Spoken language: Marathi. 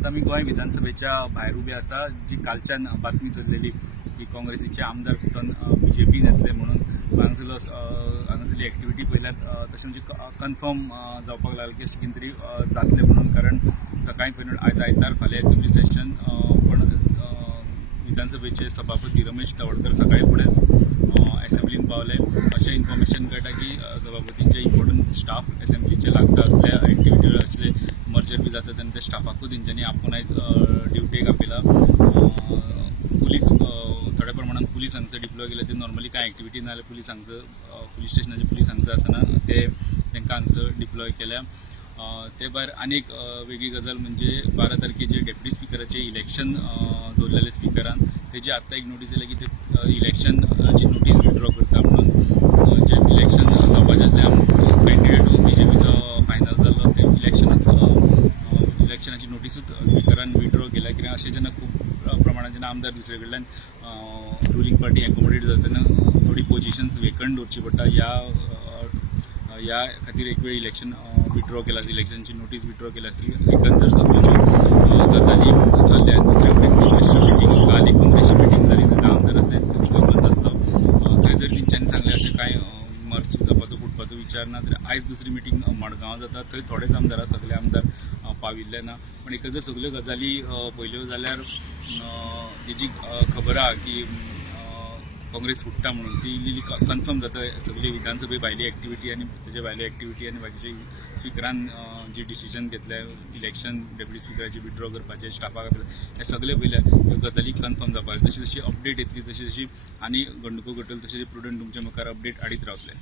आता मी गोंय विधानसभेच्या भायर उबे आसा, जी कालच्यान बातमी चल्लेली की काँग्रेसीचे आमदार फुटून BJPन येतले म्हणून हांगासरली एक्टिविटी पळयल्यार तशें म्हणजे कन्फर्म जावपाक लागलें की अशें कितें तरी जातलें म्हणून, कारण सकाळीं पळयून आयज आयतार फाल्यां असेंब्ली सेशन पण विधानसभेचे सभापती रमेश तवडकर सकाळी फुडेंच असेंब्लीन पावले. अशें इन्फॉर्मेशन कळटा की सभापतींचे इम्पॉर्टंट स्टाफ असेंब्लीचे लागता असल्या एक्टिविटीवर असले मर्जर बी जाता तेन्ना त्या स्टाफाकूच तेंच्यांनी आपूण आयज ड्युटेक आपयला. पुलीस थोड्या प्रमाणात पुलीस हांगसर डिप्लॉय केले. ते नॉर्मली कांय एक्टिविटी ना जाल्यार पुलीस हांगसर पुलीस स्टेशनाचे पुलीस हांगसर आसना तेंकां हांगसर डिप्लॉय केल्या. ते भायर आनीक वेगळी गजाल म्हणजे 12 तारखेचे डेप्युटी स्पिकराचे इलेक्शन दवरलेले स्पिकरान, तेजी आत्तां एक नोटीस येयल्या की ते इलेक्शनची नोटीस विथड्रॉ करता म्हणून. जे इलेक्शन जावपाचें आसलें कॅन्डिडेट BJPचो फायनल जाल्लो, ते इलेक्शनाची नोटीसूच स्पिकरान विथड्रॉ केल्या. कित्याक अशें जेन्ना खूब प्रमाणात जेन्ना आमदार दुसरे कडल्यान रुलींग पार्टी एकोमोडेट जाता तेन्ना थोडी पोजिशन्स वेकंट दवरची पडटा. ह्या खातीर एक वेळ इलेक्शन विथड्रॉ केला, इलेक्शनची नोटीस विथड्रॉ केली आसली. एकंदर सगळ्यो गजाली चल्ल्या. दुसरे कडेन काँग्रेसची मिटींग काल एक काँग्रेसची मिटींग जाली, तेन्ना आमदार आसले बंद आसलो. थंय जर तेंच्यांनी सांगलें अशें कांय मर्ज जावपाचो फुटपाचो विचार ना, तर आयज दुसरी मिटींग मडगांवां जाता. थंय थोडेच आमदार सगळे आमदार पाविल्ले ना. पण एकंदर सगळ्यो गजाली पळयल्यो जाल्यार हेजी खबर आहा की काँग्रेस फुट्टा म्हणून ती इल्ली कन्फर्म जाता. सगळी विधानसभे भायली एक्टिविटी आनी तेजे भायली एक्टिविटी आनी बाकीचे स्पिकरान जी डिसिजन घेतले इलेक्शन डेप्युटी स्पिकराची विथड्रॉ करपाचे स्टाफाक आपले, हे सगळे पयल्या ह्यो गजाली कन्फर्म जावपाक. जशी जशी अपडेट येतली तशी तशी आनी घडणुको घडटल्यो तशें प्रुडंट तुमच्या मुखार अपडेट हाडीत रावतले.